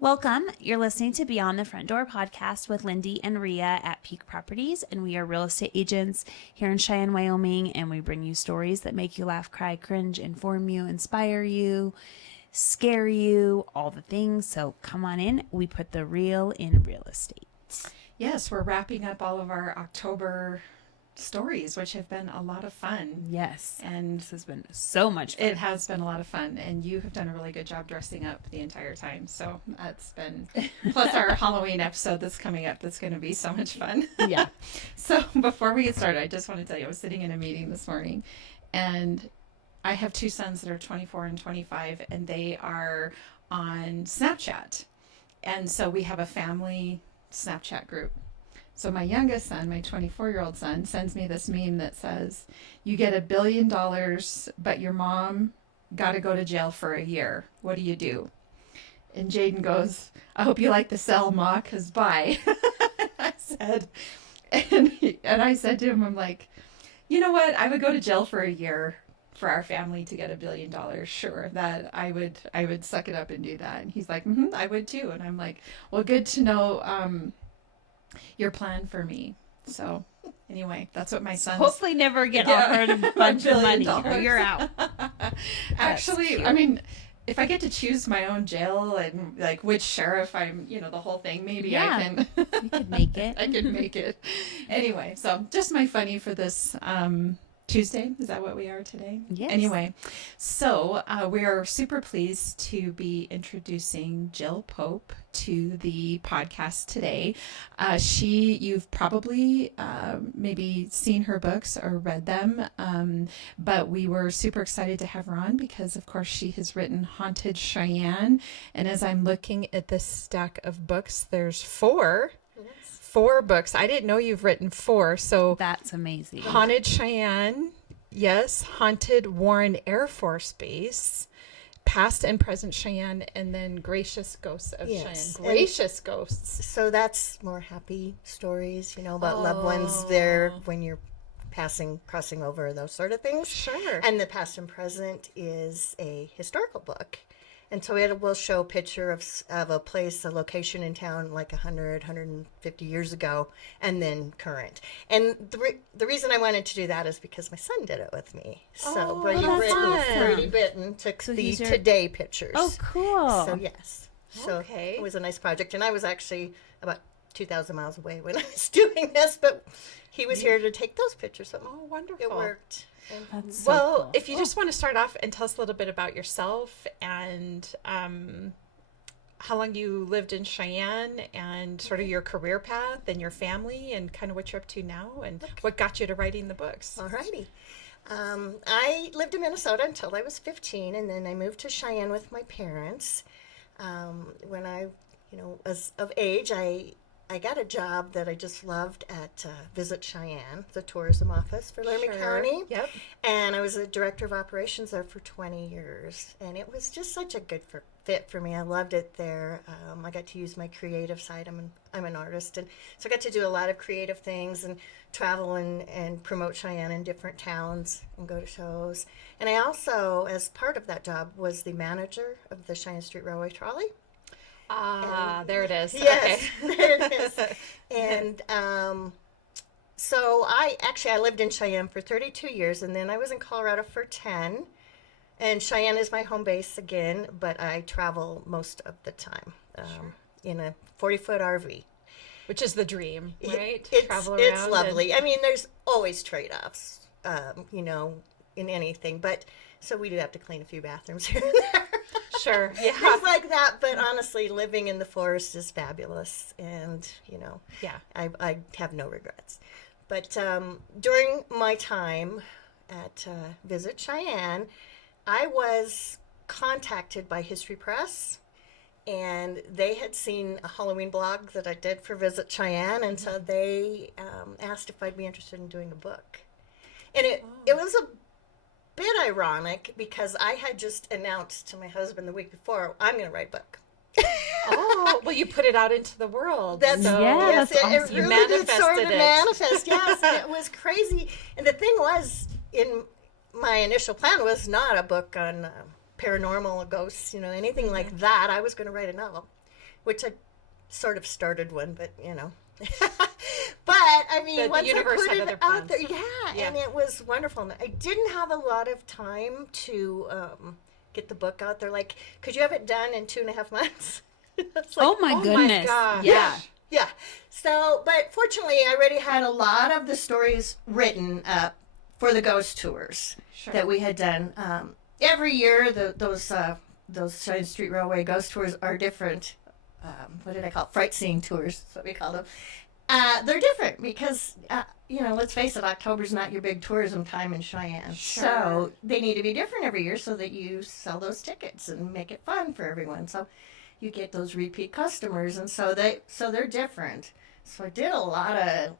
Welcome. You're listening to Beyond the Front Door podcast with Lindy and Rhea at Peak Properties, and we are real estate agents here in Cheyenne, Wyoming, and we bring you stories that make you laugh, cry, cringe, inform you, inspire you, scare you, all the things. So come on in. We put the real in real estate. Yes, we're wrapping up all of our October stories, which have been a lot of fun. Yes. And this has been so much fun. It has been a lot of fun, and you have done a really good job dressing up the entire time. So that's been, plus our Halloween episode that's coming up, that's going to be so much fun. Yeah. So before we get started, I just want to tell you, I was sitting in a meeting this morning, and I have two sons that are 24 and 25, and they are on Snapchat. And so we have a family Snapchat group. So my youngest son, my 24-year-old son, sends me this meme that says, you get $1 billion, but your mom got to go to jail for a year. What do you do? And Jaden goes, I hope you like the sell, Ma, 'cause bye. I said to him, I'm like, you know what? I would go to jail for a year for our family to get $1 billion. Sure, that I would suck it up and do that. And he's like, I would too. And I'm like, well, good to know your plan for me. So anyway, that's what my son hopefully never get offered a bunch of money or you're out. Actually, I mean, if I get to choose my own jail and like which sheriff I'm, the whole thing, maybe I can. You could make it. I can make it. Anyway, so just my funny for this Tuesday. Is that what we are today? Yes. Anyway, so we are super pleased to be introducing Jill Pope to the podcast today. You've probably maybe seen her books or read them, but we were super excited to have her on because, of course, she has written Haunted Cheyenne. And as I'm looking at this stack of books, there's four books. I didn't know you've written 4. So that's amazing. Haunted Cheyenne, yes. Haunted Warren Air Force Base, Past and Present Cheyenne, and then Gracious Ghosts of Cheyenne. Gracious Ghosts. So that's more happy stories, about loved ones there when you're crossing over, those sort of things. Sure. And the Past and Present is a historical book. And so it will show a picture of a place, a location in town like 100, 150 years ago, and then current. And the reason I wanted to do that is because my son did it with me. So Brady Bitten took the today pictures. Oh, cool. So yes. So it was a nice project. And I was actually about 2,000 miles away when I was doing this, but he was here to take those pictures. So wonderful. It worked. That's so cool. If you just want to start off and tell us a little bit about yourself and how long you lived in Cheyenne and sort of your career path and your family and kind of what you're up to now and what got you to writing the books. Alrighty. I lived in Minnesota until I was 15, and then I moved to Cheyenne with my parents. When I, was of age, I got a job that I just loved at Visit Cheyenne, the tourism office for Laramie County. Yep. And I was a director of operations there for 20 years. And it was just such a good fit for me. I loved it there. I got to use my creative side. I'm an artist. And so I got to do a lot of creative things and travel and promote Cheyenne in different towns and go to shows. And I also, as part of that job, was the manager of the Cheyenne Street Railway Trolley. There it is. Yes, okay. there it is. And so I lived in Cheyenne for 32 years, and then I was in Colorado for 10. And Cheyenne is my home base again, but I travel most of the time in a 40-foot RV. Which is the dream, right? Travel around. It's lovely. I mean, there's always trade-offs, in anything. But so we do have to clean a few bathrooms here and there. Sure, yeah. Things like that, but honestly, living in the forest is fabulous, and, I have no regrets. But during my time at Visit Cheyenne, I was contacted by History Press, and they had seen a Halloween blog that I did for Visit Cheyenne, and so they asked if I'd be interested in doing a book. And it was a bit ironic because I had just announced to my husband the week before, I'm going to write a book. Well, you put it out into the world. That's awesome. It really did sort of manifest. Yes, and it was crazy. And the thing was, in my initial plan was not a book on paranormal ghosts, anything like that. I was going to write a novel. which I sort of started one, but But I mean, The once universe I put had it other out plans. there, yeah, and it was wonderful. And I didn't have a lot of time to get the book out there. Like, could you have it done in 2.5 months? It's like, Oh my goodness. gosh. Yeah. yeah. So, but fortunately, I already had a lot of the stories written up for the ghost tours that we had done. Every year, those Cheyenne Street Railway ghost tours are different. What did I call it? Fright seeing tours? That's what we call them. They're different because, let's face it, October's not your big tourism time in Cheyenne. Sure. So they need to be different every year so that you sell those tickets and make it fun for everyone. So you get those repeat customers, and so they're different. So I did a lot of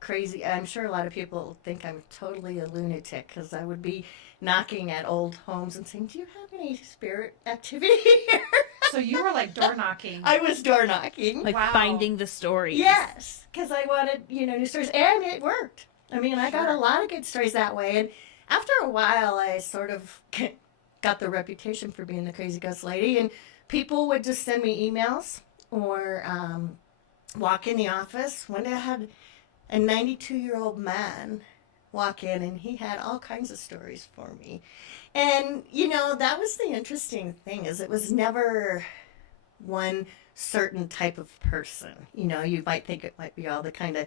crazy. I'm sure a lot of people think I'm totally a lunatic because I would be knocking at old homes and saying, "Do you have any spirit activity here?" So you were like door knocking. I was door knocking. Like Wow. finding the stories. Yes, because I wanted, new stories, and it worked. I mean, I got a lot of good stories that way, and after a while, I sort of got the reputation for being the crazy ghost lady, and people would just send me emails or walk in the office. One day I had a 92-year-old man walk in, and he had all kinds of stories for me. And, that was the interesting thing, is it was never one certain type of person. You might think it might be all the kind of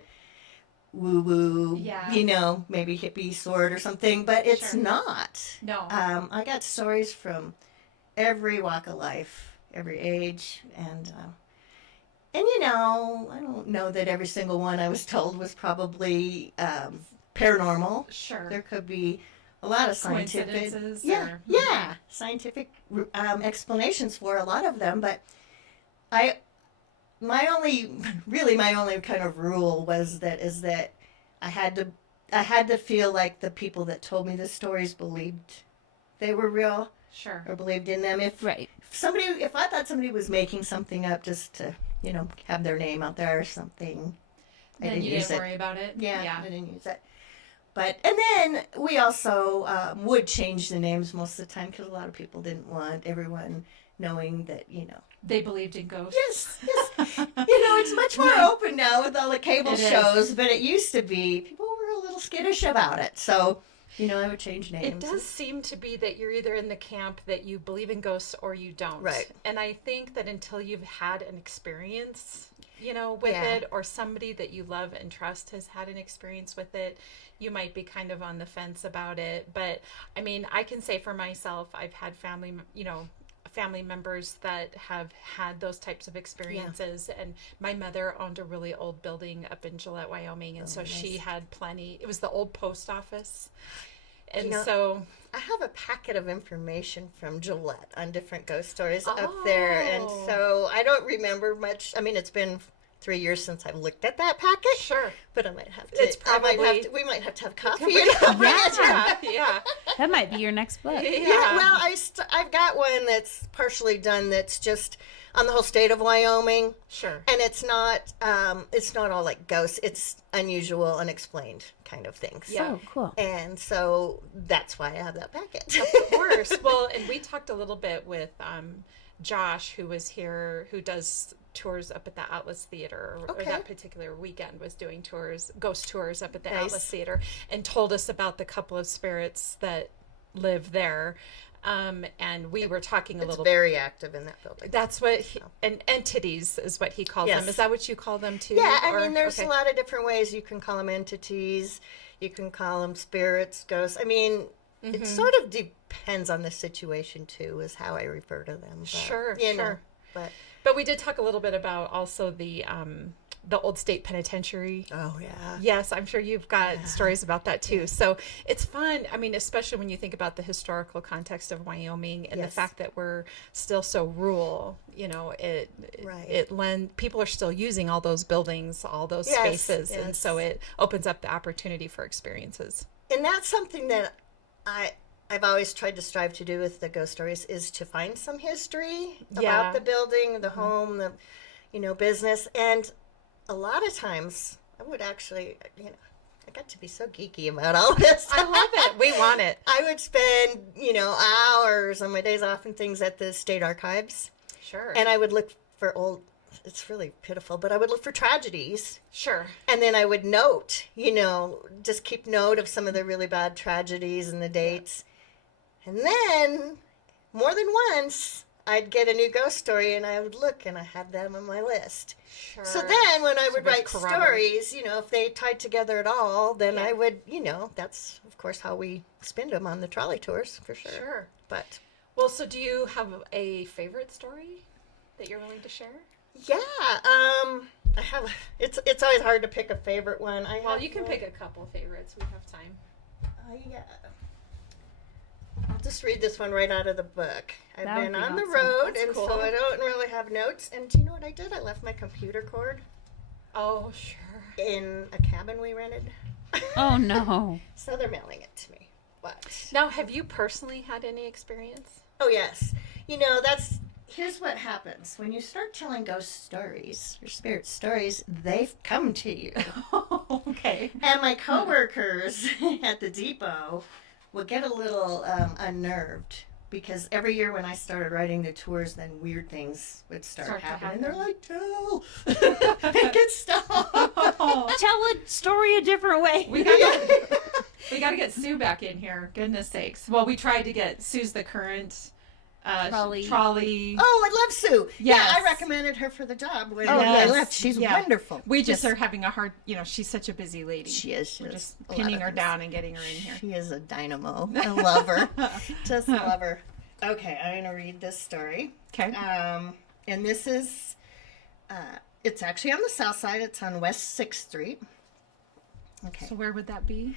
woo-woo, maybe hippie sort or something, but it's not. No. I got stories from every walk of life, every age, and I don't know that every single one I was told was probably paranormal. Sure. There could be a lot of scientific, coincidences. scientific explanations for a lot of them. But my only kind of rule was that I had to feel like the people that told me the stories believed they were real. Sure. Or believed in them. If I thought somebody was making something up just to, have their name out there or something, Then you didn't worry about it. Yeah, I didn't use it. But, and then we also would change the names most of the time because a lot of people didn't want everyone knowing that, They believed in ghosts. Yes. It's much more open now with all the cable shows, but it used to be, people were a little skittish about it. So, I would change names. It does seem to be that you're either in the camp that you believe in ghosts or you don't. Right. And I think that until you've had an experience, with it, or somebody that you love and trust has had an experience with it, you might be kind of on the fence about it. But I mean, I can say for myself, I've had family members that have had those types of experiences. And my mother owned a really old building up in Gillette, Wyoming. And she had plenty. It was the old post office. And so I have a packet of information from Gillette on different ghost stories up there. And so I don't remember much. I mean, it's been 3 years since I've looked at that packet. Sure. But I might have to. It's probably we might have to have coffee. yeah. That might be your next book. Yeah, well, I've got one that's partially done that's just on the whole state of Wyoming. Sure. And it's not all like ghosts. It's unusual, unexplained kind of things. Yeah. Oh, cool. And so that's why I have that packet. Of course. Well, and we talked a little bit with Josh, who was here, who does tours up at the Atlas Theater, or that particular weekend was doing ghost tours up at the Atlas Theater, and told us about the couple of spirits that live there. And we were talking a little. It's very active in that building. That's what and entities is what he calls them. Is that what you call them too? Yeah, I mean, there's a lot of different ways you can call them entities. You can call them spirits, ghosts. I mean, it sort of depends on the situation too, is how I refer to them. But, Sure. But we did talk a little bit about also the old state penitentiary. Oh, yeah. Yes, I'm sure you've got stories about that too. So it's fun. I mean, especially when you think about the historical context of Wyoming and the fact that we're still so rural, people are still using all those buildings, all those spaces. Yes. And so it opens up the opportunity for experiences. And that's something that I've always tried to strive to do with the ghost stories, is to find some history about the building, the home, the, business. And a lot of times I would actually, I got to be so geeky about all this. I love it. We want it. I would spend, hours on my days off and things at the state archives. Sure. And I would look for it's really pitiful, but I would look for tragedies. Sure. And then I would note, just keep note of some of the really bad tragedies and the dates. And then, more than once, I'd get a new ghost story and I would look and I had them on my list. Sure. So then when I would there's write corroborate. stories, if they tied together at all, then Yeah. I would, that's of course how we spend them on the trolley tours, for sure. Sure. But Well, so do you have a favorite story that you're willing to share? yeah, I have. It's always hard to pick a favorite one. Well, you can pick a couple favorites. We have time. Yeah. I'll just read this one right out of the book. I've That would been be on the awesome. road, That's and cool. so I don't really have notes. And do you know what I did? I left my computer cord Oh, sure. in a cabin we rented. Oh, no. So they're mailing it to me. But Now, have you personally had any experience? oh yes, here's what happens when you start telling ghost stories, your spirit stories. They come to you. Okay. And my coworkers at the depot would get a little unnerved because every year when I started writing the tours, then weird things would start to happening. happen. They're like, "Tell, make it stop." Tell a story a different way. We gotta get Sue back in here. Goodness sakes. Well, we tried to get Sue's the current trolley. Oh, I love Sue. Yeah, Yes. I recommended her for the job when Yes. I left. She's Yeah. wonderful. We just are having a hard. She's such a busy lady. She is. We're just pinning her down and getting her in here. She is a dynamo. I love her. Just love her. Okay, I'm going to read this story. Okay. And this is, it's actually on the south side. It's on West 6th Street. Okay. So where would that be?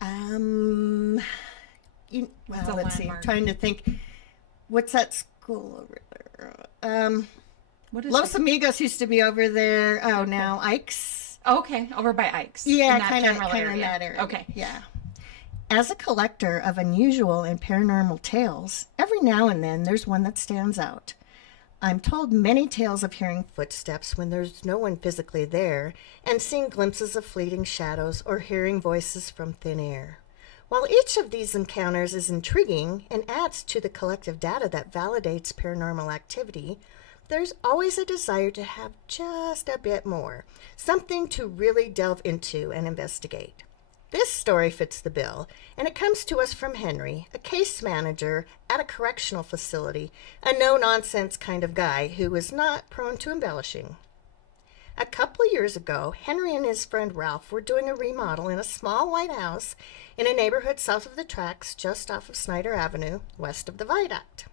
Well, What's a let's see. landmark? Trying to think. What's that school over there? What is Los it? Amigos used to be over there. Oh, now Ike's. Okay, over by Ike's. Yeah, in that kind of general in that area. Okay. Yeah. As a collector of unusual and paranormal tales, every now and then there's one that stands out. I'm told many tales of hearing footsteps when there's no one physically there, and seeing glimpses of fleeting shadows or hearing voices from thin air. While each of these encounters is intriguing and adds to the collective data that validates paranormal activity, there's always a desire to have just a bit more, something to really delve into and investigate. This story fits the bill, and it comes to us from Henry, a case manager at a correctional facility, a no-nonsense kind of guy who is not prone to embellishing. A couple of years ago, Henry and his friend Ralph were doing a remodel in a small white house in a neighborhood south of the tracks just off of Snyder Avenue, west of the viaduct.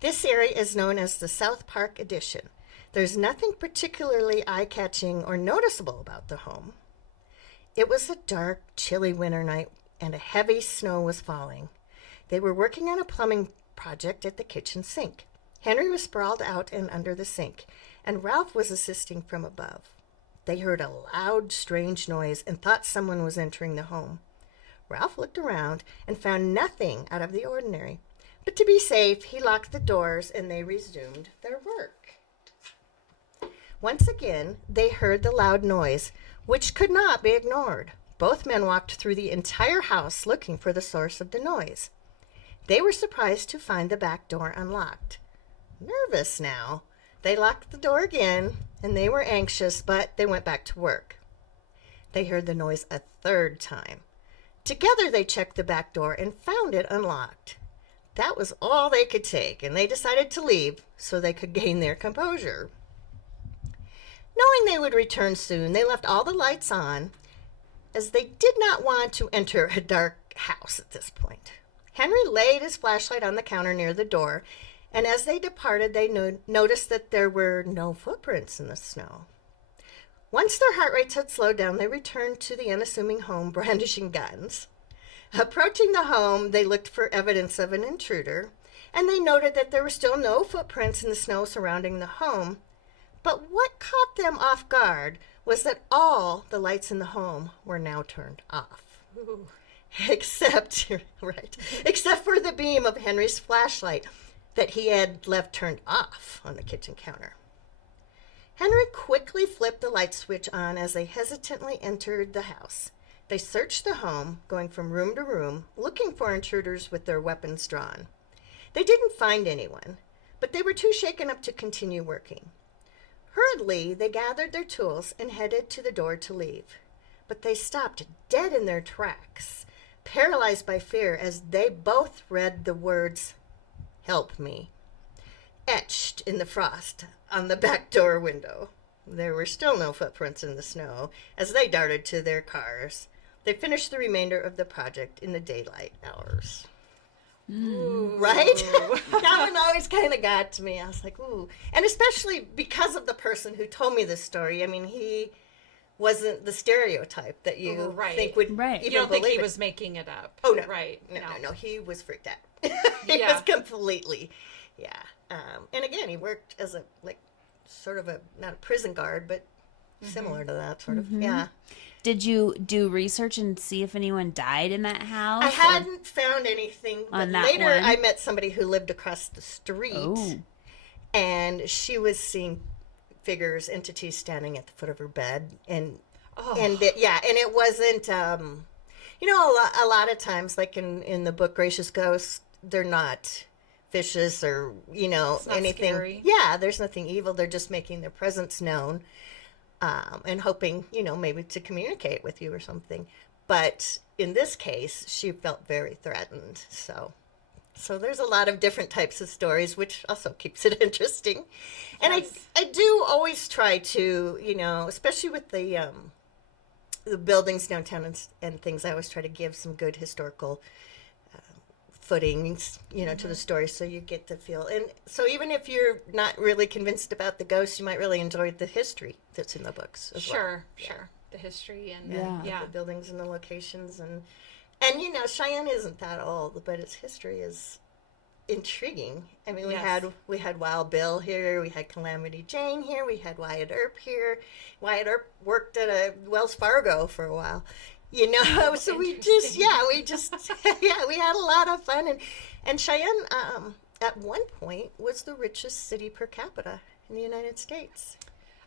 This area is known as the South Park Addition. There's nothing particularly eye-catching or noticeable about the home. It was a dark, chilly winter night, and a heavy snow was falling. They were working on a plumbing project at the kitchen sink. Henry was sprawled out and under the sink, and Ralph was assisting from above. They heard a loud, strange noise and thought someone was entering the home. Ralph looked around and found nothing out of the ordinary. But to be safe, he locked the doors and they resumed their work. Once again, they heard the loud noise, which could not be ignored. Both men walked through the entire house looking for the source of the noise. They were surprised to find the back door unlocked. Nervous now, they locked the door again, and they were anxious, but they went back to work. They heard the noise a third time. Together they checked the back door and found it unlocked. That was all they could take, and they decided to leave so they could gain their composure. Knowing they would return soon, they left all the lights on, as they did not want to enter a dark house at this point. Henry laid his flashlight on the counter near the door, and as they departed, they noticed that there were no footprints in the snow. Once their heart rates had slowed down, they returned to the unassuming home, brandishing guns. Approaching the home, they looked for evidence of an intruder, and they noted that there were still no footprints in the snow surrounding the home. But what caught them off guard was that all the lights in the home were now turned off. Ooh. Except for the beam of Henry's flashlight that he had left turned off on the kitchen counter. Henry quickly flipped the light switch on as they hesitantly entered the house. They searched the home, going from room to room, looking for intruders with their weapons drawn. They didn't find anyone, but they were too shaken up to continue working. Hurriedly, they gathered their tools and headed to the door to leave. But they stopped dead in their tracks, paralyzed by fear as they both read the words, "Help me," etched in the frost on the back door window. There were still no footprints in the snow as they darted to their cars. They finished the remainder of the project in the daylight hours. Ooh. Right? That one always kind of got to me. I was like, ooh. And especially because of the person who told me this story. I mean, he wasn't the stereotype that you Right. think would Right. even You don't think he believe it. was making it up? Oh, no. Right. No, he was freaked out. He Yeah. was completely, yeah. And again, he worked as a, like, sort of a, not a prison guard, but similar to that, sort of, yeah. Did you do research and see if anyone died in that house? I or- hadn't found anything, but On that later one? I met somebody who lived across the street, Oh. and she was seeing figures, entities standing at the foot of her bed, and Oh. and it wasn't, you know, a lot of times, like in the book Gracious Ghosts, they're not vicious or, you know, It's not anything. scary. Yeah, there's nothing evil. They're just making their presence known, and hoping, you know, maybe to communicate with you or something. But in this case, she felt very threatened. So there's a lot of different types of stories, which also keeps it interesting. And Yes. I do always try to, you know, especially with the buildings downtown and things, I always try to give some good historical footings, you know, to the story, so you get to feel. And so even if you're not really convinced about the ghosts, you might really enjoy the history that's in the books as well. Sure. The history and Yeah. The buildings and the locations, and you know, Cheyenne isn't that old, but its history is intriguing. I mean, we had Wild Bill here, we had Calamity Jane here, we had Wyatt Earp here. Wyatt Earp worked at a Wells Fargo for a while, you know. So we just we had a lot of fun, and Cheyenne at one point was the richest city per capita in the United States.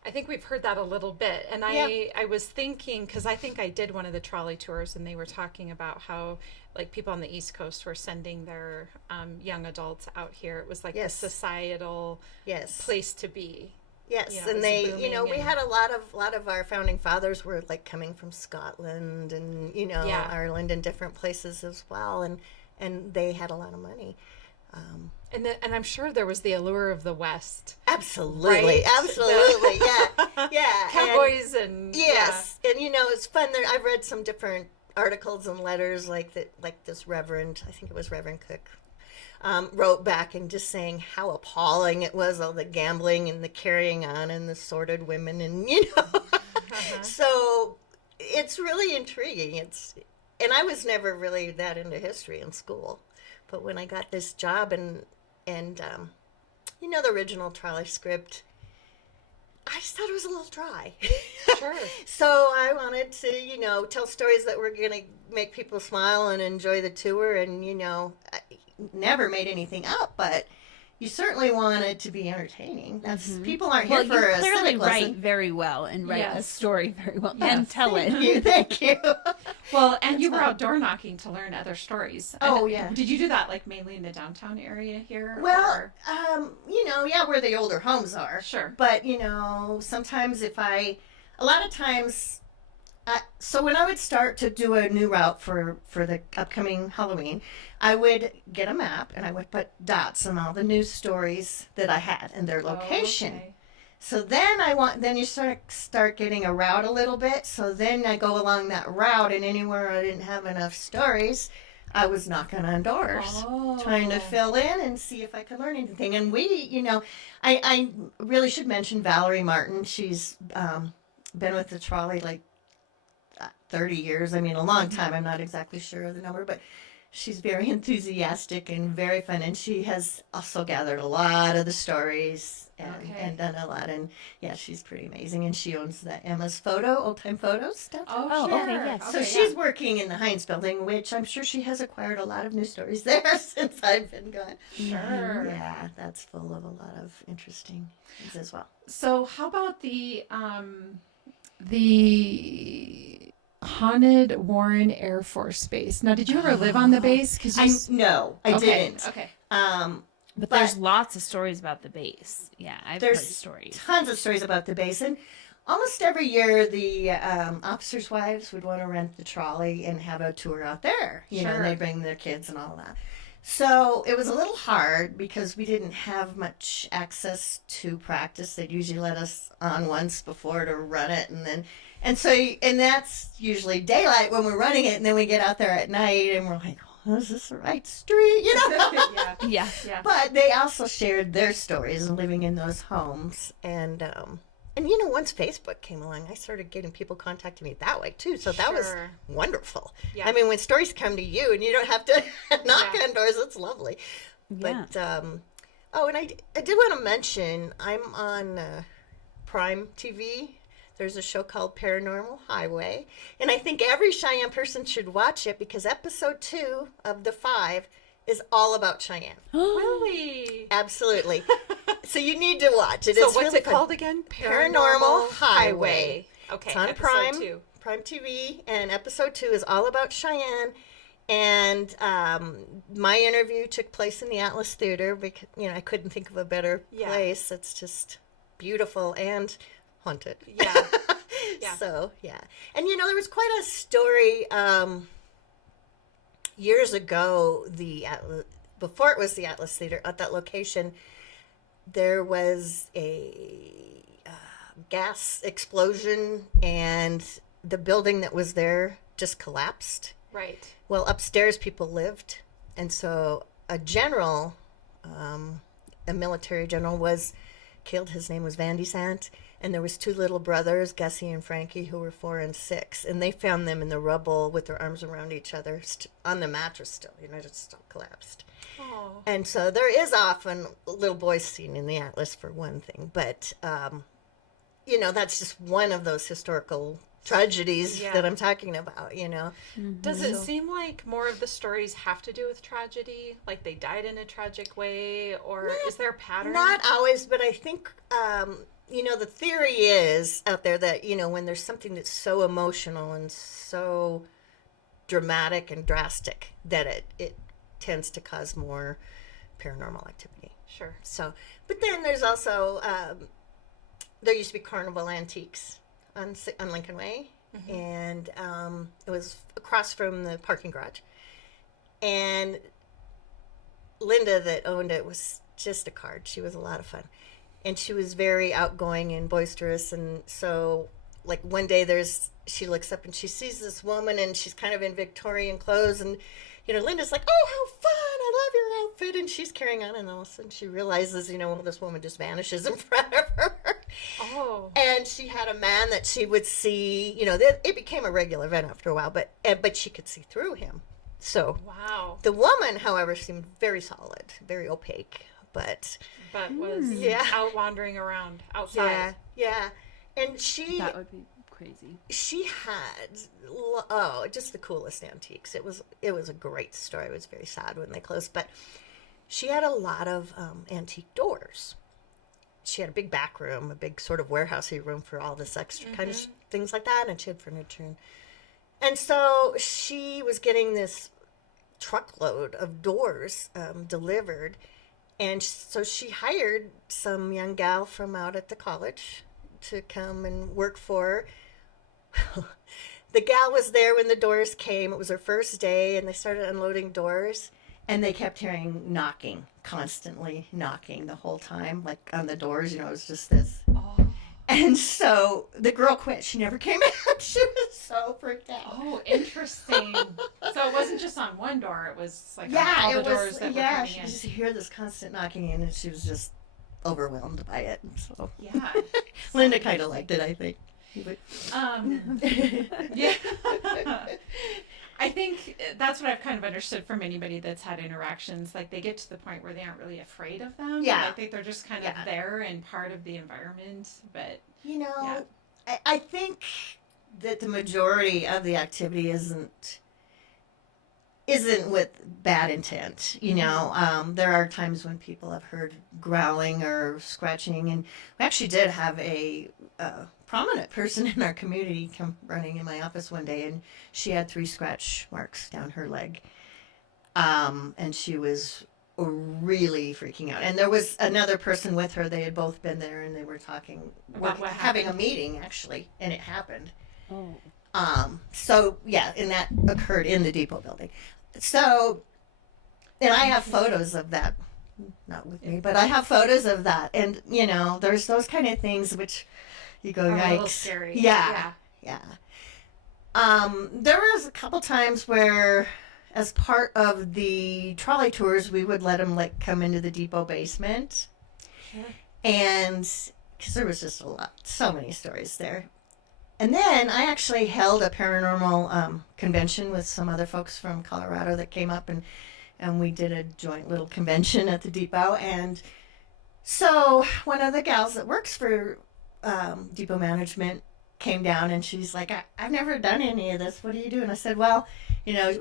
I think we've heard that a little bit. And I was thinking, because I think I did one of the trolley tours, and they were talking about how, like, people on the East Coast were sending their young adults out here. It was like Yes. the societal Yes. place to be. Yes, You know, it and was they, booming you know, we and- had a lot of our founding fathers were like coming from Scotland and, you know, Yeah. Ireland and different places as well, and they had a lot of money. And I'm sure there was the allure of the West. Absolutely, Right? absolutely, yeah. Cowboys and Yes, and you know, it's fun. There, I've read some different articles and letters like that, like this Reverend, I think it was Reverend Cook, wrote back and just saying how appalling it was, all the gambling and the carrying on and the sordid women, and you know, so it's really intriguing. And I was never really that into history in school, but when I got this job and you know, the original trolley script, I just thought it was a little dry. Sure. So I wanted to, you know, tell stories that were going to make people smile and enjoy the tour. And, you know, I never made anything up, but you certainly want it to be entertaining. That's People aren't here Well, for you a clearly civic write lesson. very well and write a Yes. story very well Yes. and tell it. Thank you. Thank you. Well, and you were out door knocking to learn other stories. Oh, And yeah. Did you do that like mainly in the downtown area here? Well, or- you know, yeah, where the older homes are. Sure. But, you know, sometimes a lot of times, so when I would start to do a new route for the upcoming Halloween, I would get a map and I would put dots on all the news stories that I had and their location. Okay. So then you start getting a route a little bit. So then I go along that route, and anywhere I didn't have enough stories, I was knocking on doors, trying to fill in and see if I could learn anything. And we, you know, I really should mention Valerie Martin. She's been with the trolley like 30 years. I mean, a long time. I'm not exactly sure of the number, but she's very enthusiastic and very fun. And she has also gathered a lot of the stories and done a lot. And yeah, she's pretty amazing. And she owns the Emma's Old Time Photos downtown. Oh, Oh, sure. okay, yes. So she's working in the Heinz building, which I'm sure she has acquired a lot of new stories there since I've been gone. Sure. Yeah, that's full of a lot of interesting things as well. So how about the Haunted Warren Air Force Base? Now, did you ever live on the base? Because No, I didn't. Okay. But there's lots of stories about the base. Yeah, I've heard stories. Tons of stories about the base. And almost every year, the officers' wives would want to rent the trolley and have a tour out there. You know, and they'd bring their kids and all that. So it was a little hard because we didn't have much access to practice. They'd usually let us on once before to run it, and that's usually daylight when we're running it, and then we get out there at night and we're like, oh, is this the right street? You know? Yeah. But they also shared their stories of living in those homes, and you know, once Facebook came along, I started getting people contacting me that way too. So that was wonderful. Yeah. I mean, when stories come to you and you don't have to knock on doors, it's lovely. Yeah. But and I did want to mention I'm on Prime TV. There's a show called Paranormal Highway, and I think every Cheyenne person should watch it because episode 2 of the 5 is all about Cheyenne. Really? Absolutely. So you need to watch it. So it's what's really it called again? Paranormal Highway. Okay. It's on Prime TV, and episode 2 is all about Cheyenne. And my interview took place in the Atlas Theater because, you know, I couldn't think of a better place. It's just beautiful and haunted. Yeah. So, yeah. And, you know, there was quite a story years ago, before it was the Atlas Theater, at that location, there was a gas explosion, and the building that was there just collapsed. Right. Well, upstairs people lived, and so a general, a military general, was killed. His name was Van de Sant, and there was 2 little brothers, Gussie and Frankie, who were 4 and 6, and they found them in the rubble with their arms around each other on the mattress still, you know, just still collapsed. Oh. And so there is often little boys seen in the Atlas for one thing, but, you know, that's just one of those historical tragedies that I'm talking about, you know. Mm-hmm. Does it seem like more of the stories have to do with tragedy? Like they died in a tragic way, or is there a pattern? Not always, but I think, you know, the theory is out there that, you know, when there's something that's so emotional and so dramatic and drastic, that it tends to cause more paranormal activity. Sure. So, but then there's also, there used to be Carnival Antiques on Lincoln Way, and it was across from the parking garage. And Linda that owned it was just a card. She was a lot of fun. And she was very outgoing and boisterous. And so, like, one day she looks up and she sees this woman, and she's kind of in Victorian clothes. And, you know, Linda's like, oh, how fun. I love your outfit. And she's carrying on. And all of a sudden she realizes, you know, well, this woman just vanishes in front of her. Oh. And she had a man that she would see, you know, it became a regular event after a while, but she could see through him. So, wow. The woman, however, seemed very solid, very opaque, but was out wandering around outside. Yeah. And that would be crazy. She had just the coolest antiques. It was a great store. It was very sad when they closed, but she had a lot of antique doors. She had a big back room, a big sort of warehousey room for all this extra kind of things like that, and she had furniture. And so she was getting this truckload of doors delivered, and so she hired some young gal from out at the college to come and work for her. The gal was there when the doors came. It was her first day, and they started unloading doors. And they kept hearing knocking, constantly knocking the whole time, like on the doors, you know, it was just this. Oh. And so the girl quit. She never came out. She was so freaked out. Oh, interesting. So it wasn't just on one door. It was like on all the doors that were coming in. She just hear this constant knocking in, and she was just overwhelmed by it. So yeah. Linda kind of liked it, I think. Yeah. I think that's what I've kind of understood from anybody that's had interactions. Like, they get to the point where they aren't really afraid of them. Yeah. I think they're just kind of there and part of the environment. But, you know, I think that the majority of the activity isn't with bad intent. You know, there are times when people have heard growling or scratching. And we actually did have a prominent person in our community come running in my office one day, and she had 3 scratch marks down her leg. And she was really freaking out. And there was another person with her. They had both been there, and they were talking About what having a happened? meeting actually, and it happened. Oh. So yeah, and that occurred in the depot building. So, and I have photos of that. Not with me, but I have photos of that. And, you know, there's those kind of things which you go, Are a little yikes. scary. Yeah. There was a couple times where, as part of the trolley tours, we would let them, like, come into the depot basement. Sure. And, because there was just so many stories there. And then I actually held a paranormal convention with some other folks from Colorado that came up, and we did a joint little convention at the depot. And so one of the gals that works for depot management came down, and she's like, I've never done any of this. What do you do? And I said, well, you know,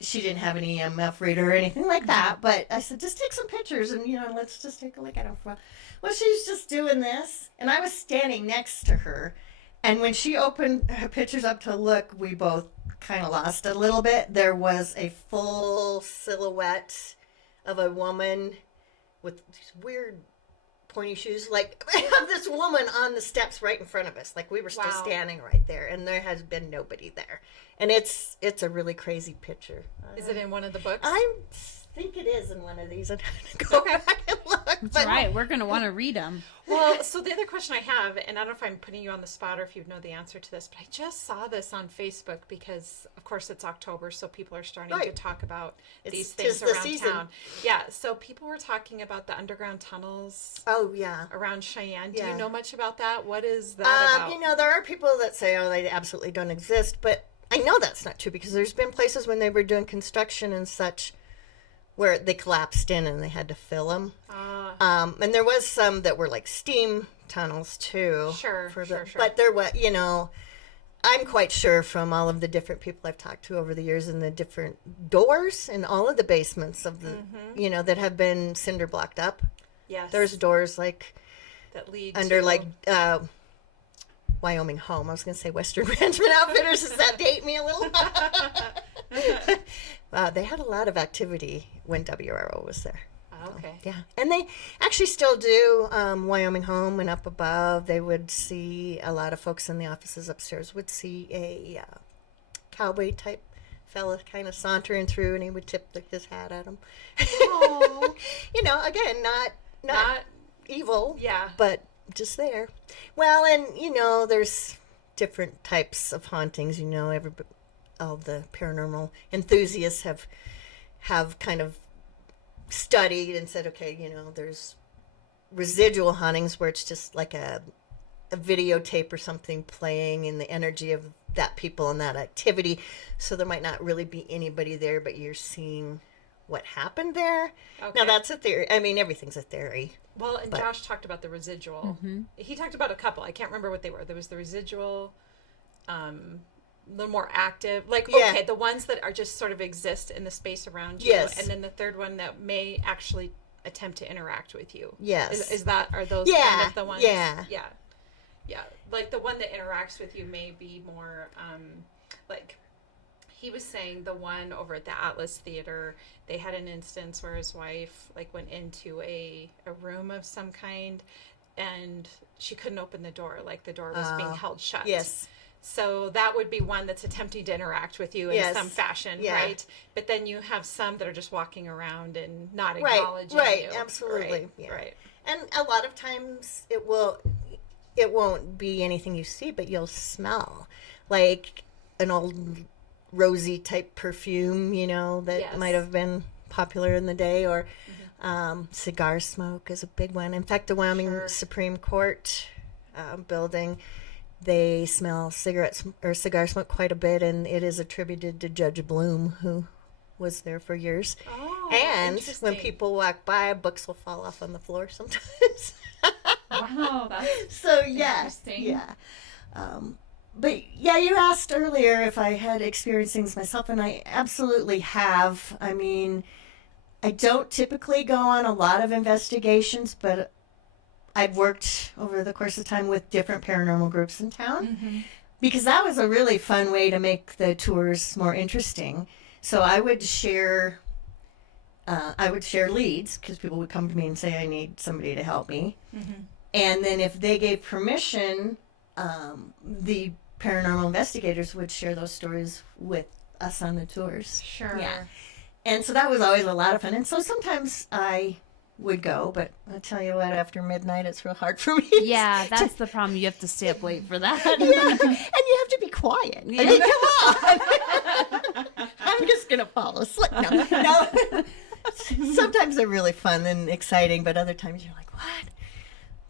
she didn't have an EMF reader or anything like that. But I said, just take some pictures and, you know, let's just take a look at them for a while. Well, she was just doing this, and I was standing next to her. And when she opened her pictures up to look, we both kind of lost a little bit. There was a full silhouette of a woman with these weird pointy shoes. Like, I have this woman on the steps right in front of us. Like, we were still standing right there, and there has been nobody there. And it's a really crazy picture. Is it in one of the books? I think it is in one of these. I'm going to go back and look. That's right. We're going to want to read them. Well, so the other question I have, and I don't know if I'm putting you on the spot or if you know the answer to this, but I just saw this on Facebook because, of course, it's October, so people are starting to talk about these things 'tis the around season. town. Yeah, so people were talking about the underground tunnels Oh, yeah. around Cheyenne. Do Yeah. you know much about that? What is that about? You know, there are people that say, oh, they absolutely don't exist, but I know that's not true because there's been places when they were doing construction and such where they collapsed in and they had to fill them. And there was some that were like steam tunnels too. Sure. But there was, you know, I'm quite sure from all of the different people I've talked to over the years and the different doors in all of the basements of the, you know, that have been cinder blocked up. Yes. There's doors like that lead under to, like Wyoming Home. I was going to say Western Ranchman Outfitters. Does that date me a little? They had a lot of activity when WRO was there. Okay. Yeah. And they actually still do Wyoming Home, and up above they would see a lot of folks in the offices upstairs would see a cowboy type fella kind of sauntering through, and he would tip his hat at them. Oh. You know, again, not evil. Yeah. But just there. Well, and you know, there's different types of hauntings. You know, all the paranormal enthusiasts have kind of studied and said, okay, you know, there's residual hauntings where it's just like a videotape or something playing in the energy of that people and that activity. So there might not really be anybody there, but you're seeing what happened there. Okay. Now that's a theory. I mean, everything's a theory. Well, and Josh talked about the residual. He talked about a couple. I can't remember what they were. There was the residual, the more active, like, okay, the ones that are just sort of exist in the space around you. Yes. And then the third one that may actually attempt to interact with you. Yes. Are those kind of the ones? Yeah. Yeah. Yeah. Like the one that interacts with you may be more, like, he was saying the one over at the Atlas Theater, they had an instance where his wife like went into a room of some kind and she couldn't open the door, like the door was being held shut. Yes. So that would be one that's attempting to interact with you in some fashion, right? But then you have some that are just walking around and not acknowledging right, you. absolutely. Right, Yeah. right. And a lot of times it won't be anything you see, but you'll smell like an old rosy type perfume, you know, that might have been popular in the day, or cigar smoke is a big one. In fact, the Wyoming Supreme Court building, they smell cigarettes or cigar smoke quite a bit, and it is attributed to Judge Bloom, who was there for years. Oh, and interesting. when people walk by, books will fall off on the floor sometimes. Wow, that's So yeah, interesting. yeah. But yeah, you asked earlier if I had experienced things myself, and I absolutely have. I mean, I don't typically go on a lot of investigations, but I've worked over the course of time with different paranormal groups in town, because that was a really fun way to make the tours more interesting. So I would share I would share leads because people would come to me and say, I need somebody to help me. And then if they gave permission, the paranormal investigators would share those stories with us on the tours. Sure. Yeah. And so that was always a lot of fun. And so sometimes I would go, but I'll tell you what, after midnight, it's real hard for me. Yeah, that's the problem. You have to stay up late for that. Yeah, and you have to be quiet. I mean, come on. I'm just going to fall asleep. No. Sometimes they're really fun and exciting, but other times you're like, what?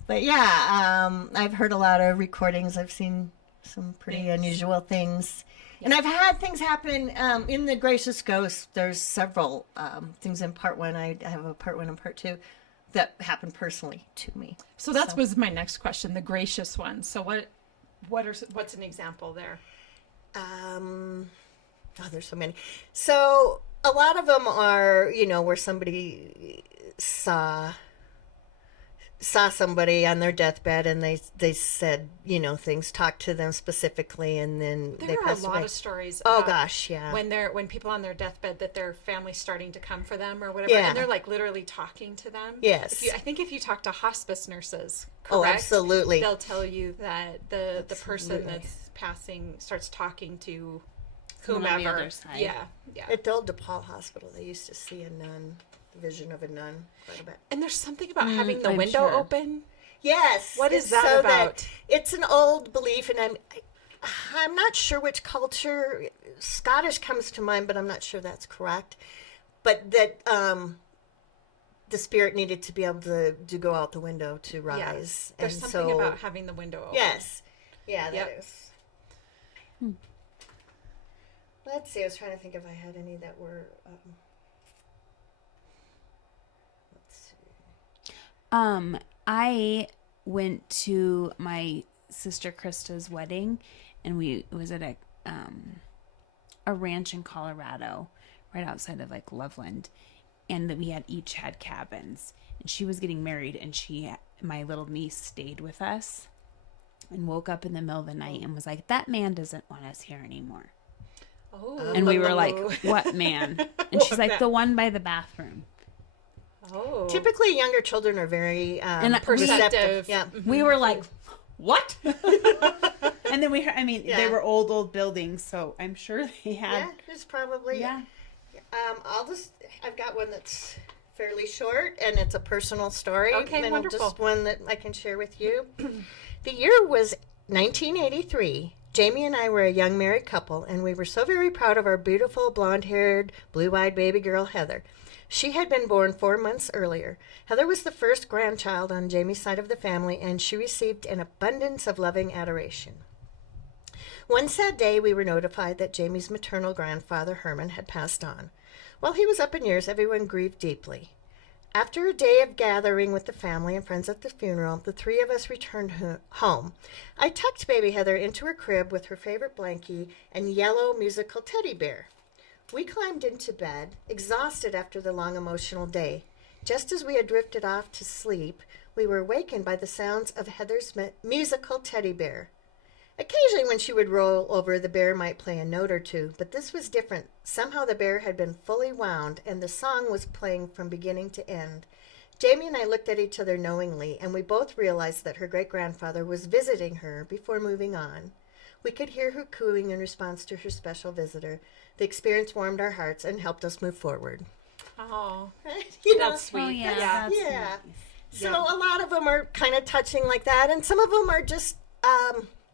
But yeah, I've heard a lot of recordings. I've seen some pretty unusual things. And I've had things happen in the Gracious Ghost. There's several things in part one. I have a part one and part two that happened personally to me. So that was my next question, the gracious one. So what's an example there? There's so many. So a lot of them are, where somebody saw somebody on their deathbed and they said, things, talked to them specifically, and then they There are a passed lot away. of stories. Oh about gosh, yeah. When people on their deathbed, that their family's starting to come for them or whatever, Yeah. and they're like literally talking to them. Yes. I think if you talk to hospice nurses, Oh, correct? absolutely. They'll tell you that the person Absolutely. that's passing starts talking to Someone on the whomever. other side. Yeah. At the old DePaul Hospital, they used to see a nun, the vision of a nun, quite a bit. And there's something about having the I'm window sure. open. Yes. What is it's that so about? It's an old belief, and I'm not sure which culture. Scottish comes to mind, but I'm not sure that's correct. But that the spirit needed to be able to go out the window to rise. Yeah. There's and something so, about having the window open. Yes. Yeah, that Yep. is. Let's see. I was trying to think if I had any that were. Let's see. I went to my sister Krista's wedding, and it was at a ranch in Colorado, right outside of like Loveland, and that we each had cabins. And she was getting married, and my little niece stayed with us, and woke up in the middle of the night and was like, "That man doesn't want us here anymore." Oh. And we were like, "What man?" And she's like, "The one by the bathroom." Oh. Typically, younger children are very Perceptive. Yeah. We were like, "What?" And then we heard, they Yeah. were old buildings, so I'm sure they had. Yeah, there's probably. Yeah. I've got one that's fairly short, and it's a personal story. Okay, and wonderful. Just one that I can share with you. The year was 1983. Jamie and I were a young married couple, and we were so very proud of our beautiful blonde-haired, blue-eyed baby girl, Heather. She had been born 4 months earlier. Heather was the first grandchild on Jamie's side of the family, and she received an abundance of loving adoration. One sad day, we were notified that Jamie's maternal grandfather, Herman, had passed on. While he was up in years, everyone grieved deeply. After a day of gathering with the family and friends at the funeral, the three of us returned home. I tucked baby Heather into her crib with her favorite blankie and yellow musical teddy bear. We climbed into bed, exhausted after the long emotional day. Just as we had drifted off to sleep, we were awakened by the sounds of Heather's musical teddy bear. Occasionally when she would roll over, the bear might play a note or two, but this was different. Somehow the bear had been fully wound, and the song was playing from beginning to end. Jamie and I looked at each other knowingly, and we both realized that her great-grandfather was visiting her before moving on. We could hear her cooing in response to her special visitor. The experience warmed our hearts and helped us move forward. Oh, You know, that's sweet. Oh, yeah. Yeah. That's yeah. nice. So a lot of them are kind of touching like that, and some of them are just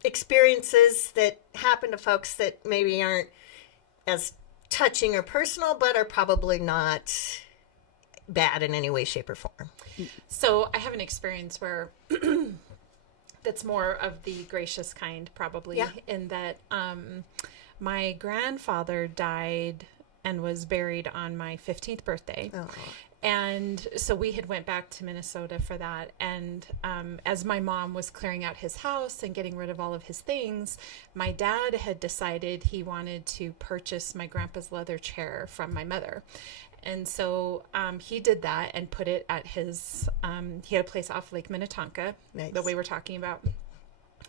experiences that happen to folks that maybe aren't as touching or personal, but are probably not bad in any way, shape, or form. So I have an experience where that's more of the gracious kind, probably, Yeah. in that my grandfather died and was buried on my 15th birthday. Oh. And so we had went back to Minnesota for that. And as my mom was clearing out his house and getting rid of all of his things, my dad had decided he wanted to purchase my grandpa's leather chair from my mother. And so he did that and put it at his, he had a place off Lake Minnetonka Nice. that we were talking about.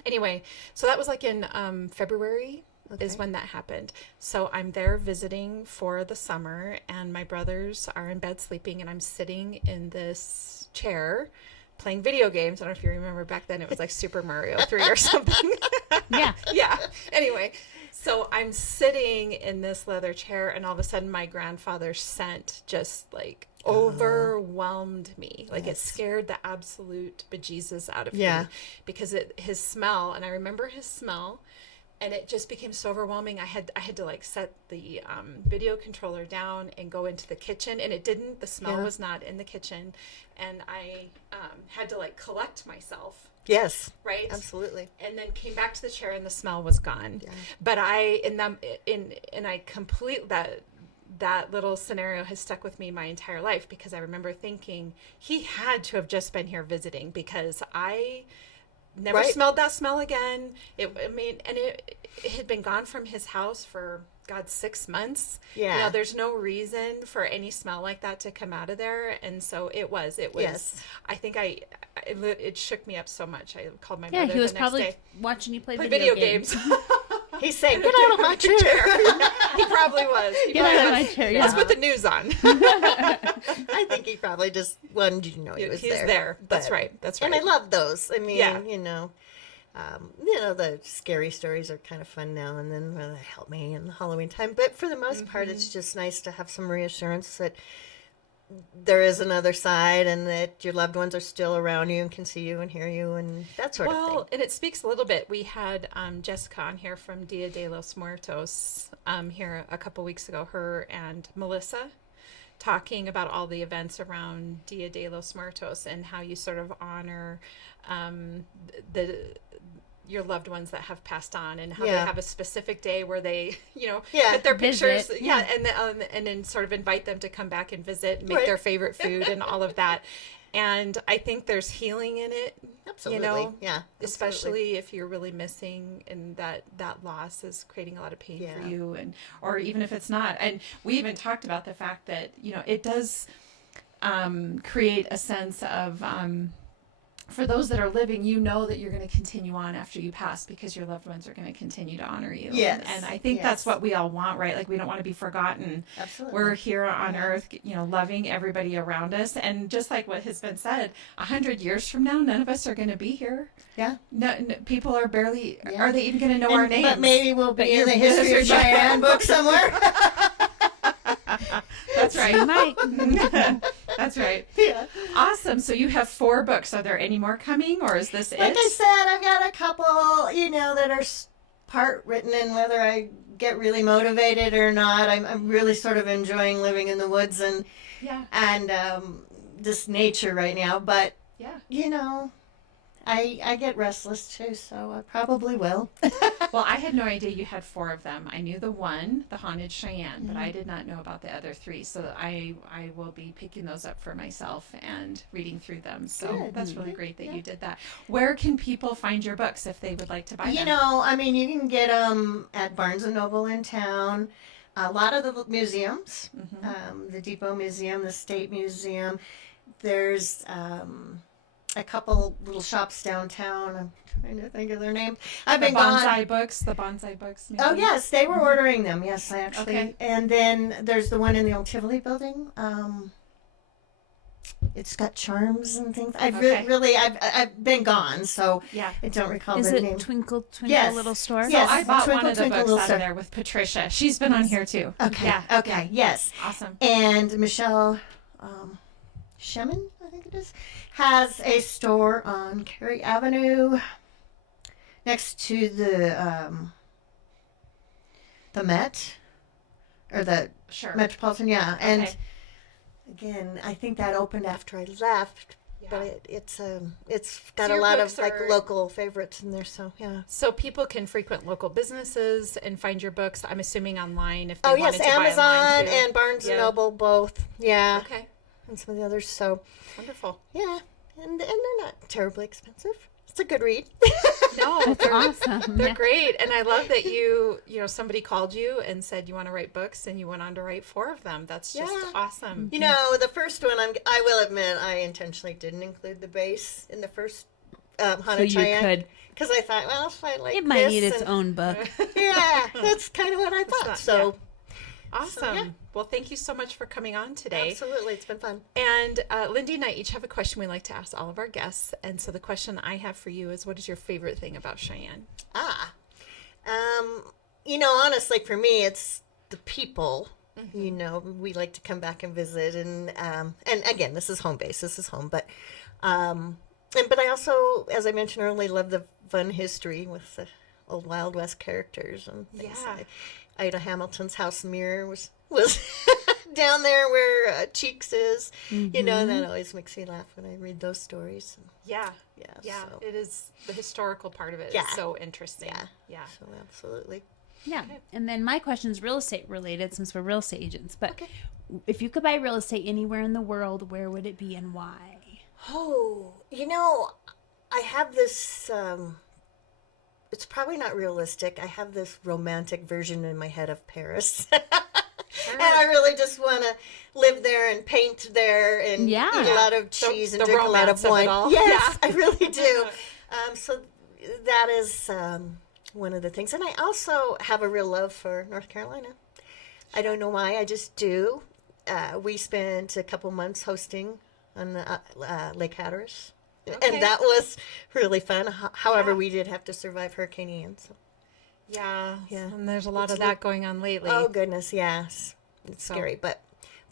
Anyway, so that was like in February is when that happened. So I'm there visiting for the summer, and my brothers are in bed sleeping, and I'm sitting in this chair playing video games. I don't know if you remember back then, it was like Super Mario 3 or something. Yeah. Yeah. Anyway, so I'm sitting in this leather chair, and all of a sudden my grandfather's scent just like overwhelmed me. Like it scared the absolute bejesus out of me because his smell, and I remember his smell, and it just became so overwhelming. I had to like set the video controller down and go into the kitchen, and it didn't. The smell was not in the kitchen, and I had to like collect myself. Yes. Right. Absolutely. And then came back to the chair, and the smell was gone. Yeah. But I complete that little scenario has stuck with me my entire life, because I remember thinking he had to have just been here visiting, because I never smelled that smell again. It had been gone from his house for 6 months. Yeah. You know, there's no reason for any smell like that to come out of there. And so it was, yes. I think it shook me up so much. I called my mother he was the next probably day. watching you play video games. He's saying, get out of my chair. He probably was. Get out of my chair. Let's put the news on. I think he probably just wanted you to know he's there. That's right. And I love those. I mean, you know, the scary stories are kind of fun now and then. Well, they help me in the Halloween time. But for the most part, it's just nice to have some reassurance that there is another side, and that your loved ones are still around you and can see you and hear you and that sort of thing. Well, and it speaks a little bit. We had Jessica on here from Dia de los Muertos here a couple weeks ago, her and Melissa, talking about all the events around Dia de los Muertos and how you sort of honor your loved ones that have passed on, and how they have a specific day where they, put their pictures, and then sort of invite them to come back and visit and make their favorite food and all of that. And I think there's healing in it. Absolutely. Especially if you're really missing, and that loss is creating a lot of pain for you, or even if it's not. And we even talked about the fact that, it does create a sense of, for those that are living, that you're going to continue on after you pass, because your loved ones are going to continue to honor you. Yes. And I think that's what we all want, right? Like, we don't want to be forgotten. Absolutely. We're here on earth, loving everybody around us. And just like what has been said, 100 years from now, none of us are going to be here. Yeah. No, people are barely, are they even going to know our names? But maybe we'll be in the History of Cheyenne book somewhere. That's right. You might. That's right. Yeah. Awesome. So you have 4 books. Are there any more coming, or is this like it? I said, I've got a couple, that are part written, and whether I get really motivated or not, I'm really sort of enjoying living in the woods and just nature right now. But I get restless too, so I probably will. Well, I had no idea you had 4 of them. I knew the one, the Haunted Cheyenne, but I did not know about the other 3. So I will be picking those up for myself and reading through them. So that's really great that you did that. Where can people find your books if they would like to buy them? You can get them at Barnes & Noble in town. A lot of the museums, the Depot Museum, the State Museum. There's a couple little shops downtown. I'm trying to think of their names. I've been the bonsai books. Maybe? Oh yes, they were ordering them. Yes, actually. Okay. And then there's the one in the old Tivoli building. It's got charms and things. I've been gone, so I don't recall the name. Is it Twinkle Little Store? Yes. So I bought one of the books out of there with Patricia. She's been on here too. Okay. Yeah. Okay. Yes. Awesome. And Michelle Shemin, I think it is, has a store on Cary Avenue next to the Met, or the Metropolitan, and again, I think that opened after I left, but it's got a lot of local favorites in there, So people can frequent local businesses and find your books, I'm assuming online if they wanted to Amazon buy online too. And Barnes & Noble both, Okay. And some of the others, so. Wonderful. Yeah, and they're not terribly expensive. It's a good read. No, they're awesome. They're great, and I love that you somebody called you and said you want to write books, and you went on to write 4 of them. That's just awesome. The first one, I will admit, I intentionally didn't include the base in the first Haunted Cheyenne. because I thought, well, if I like It might this need its and- own book. Yeah, that's kind of what I thought. So, Awesome. yeah. Well, thank you so much for coming on today. absolutely, it's been fun. And Lindy and I each have a question we like to ask all of our guests. And so the question I have for you is, what is your favorite thing about Cheyenne? Honestly, for me, it's the people. We like to come back and visit, and again, this is home base. This is home, but but I also, as I mentioned earlier, love the fun history with the old Wild West characters and things. Yeah. Ida Hamilton's house mirror was down there where Cheeks is, and that always makes me laugh when I read those stories. Yeah. Yeah, so. It is the historical part of it. Yeah. Is so interesting. Yeah. So absolutely. Yeah. And then my question is real estate related since we're real estate agents. But Okay. if you could buy real estate anywhere in the world, where would it be and why? Oh, I have this. It's probably not realistic. I have this romantic version in my head of Paris. And I really just want to live there and paint there and Yeah. eat a lot of cheese and the drink a lot of romance of wine. it all. Yes, Yeah. I really do. So that is one of the things. And I also have a real love for North Carolina. I don't know why, I just do. We spent a couple months hosting on the Lake Hatteras. Okay. And that was really fun. However, Yeah. we did have to survive Hurricane Ian. So. Yeah. Yeah. And there's a lot of that going on lately. Oh goodness, yes, it's So- scary, but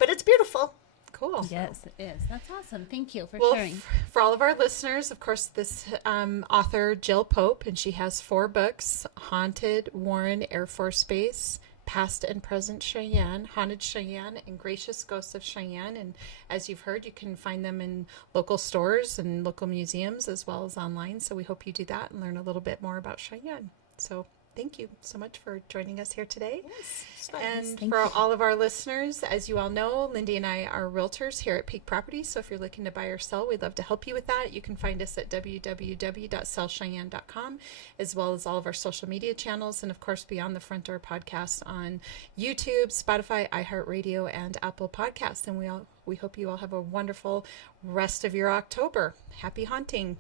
it's beautiful. Cool. Yes, it is. That's awesome. Thank you for Well, sharing. for all of our listeners, of course, this author, Jill Pope, and she has 4 books: Haunted Warren Air Force Base, Past and Present Cheyenne, Haunted Cheyenne, and Gracious Ghosts of Cheyenne. And as you've heard, you can find them in local stores and local museums as well as online. So we hope you do that and learn a little bit more about Cheyenne. So thank you so much for joining us here today. Yes, it's fun. And Thank for you. all of our listeners, as you all know, Lindy and I are realtors here at Peak Properties. So if you're looking to buy or sell, we'd love to help you with that. You can find us at www.sellcheyenne.com, as well as all of our social media channels. And of course, Beyond the Front Door podcast on YouTube, Spotify, iHeartRadio, and Apple Podcasts. And we hope you all have a wonderful rest of your October. Happy haunting.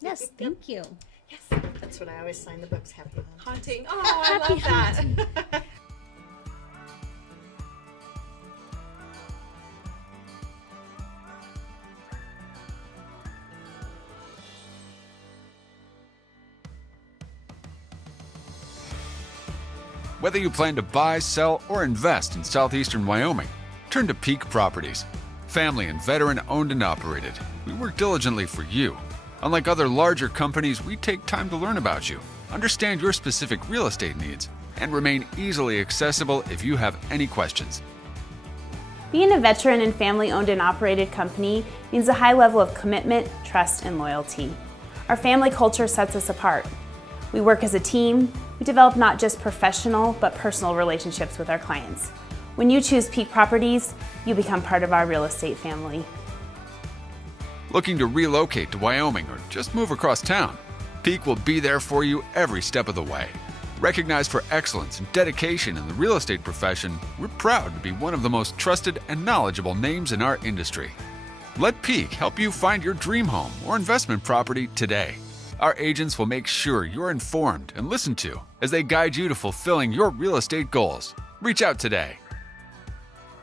Yes, thank you. Yes, that's what I always sign the books. Happy Haunting. Haunting. Oh, I love that. Whether you plan to buy, sell, or invest in southeastern Wyoming, turn to Peak Properties. Family and veteran owned and operated, we work diligently for you. Unlike other larger companies, we take time to learn about you, understand your specific real estate needs, and remain easily accessible if you have any questions. Being a veteran and family owned and operated company means a high level of commitment, trust, and loyalty. Our family culture sets us apart. We work as a team. We develop not just professional, but personal relationships with our clients. When you choose Peak Properties, you become part of our real estate family. Looking to relocate to Wyoming or just move across town? Peak will be there for you every step of the way. Recognized for excellence and dedication in the real estate profession, we're proud to be one of the most trusted and knowledgeable names in our industry. Let Peak help you find your dream home or investment property today. Our agents will make sure you're informed and listened to as they guide you to fulfilling your real estate goals. Reach out today.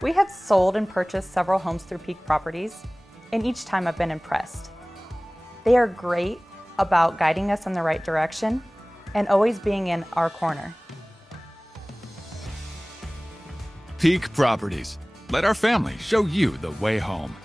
We have sold and purchased several homes through Peak Properties, and each time I've been impressed. They are great about guiding us in the right direction and always being in our corner. Peak Properties. Let our family show you the way home.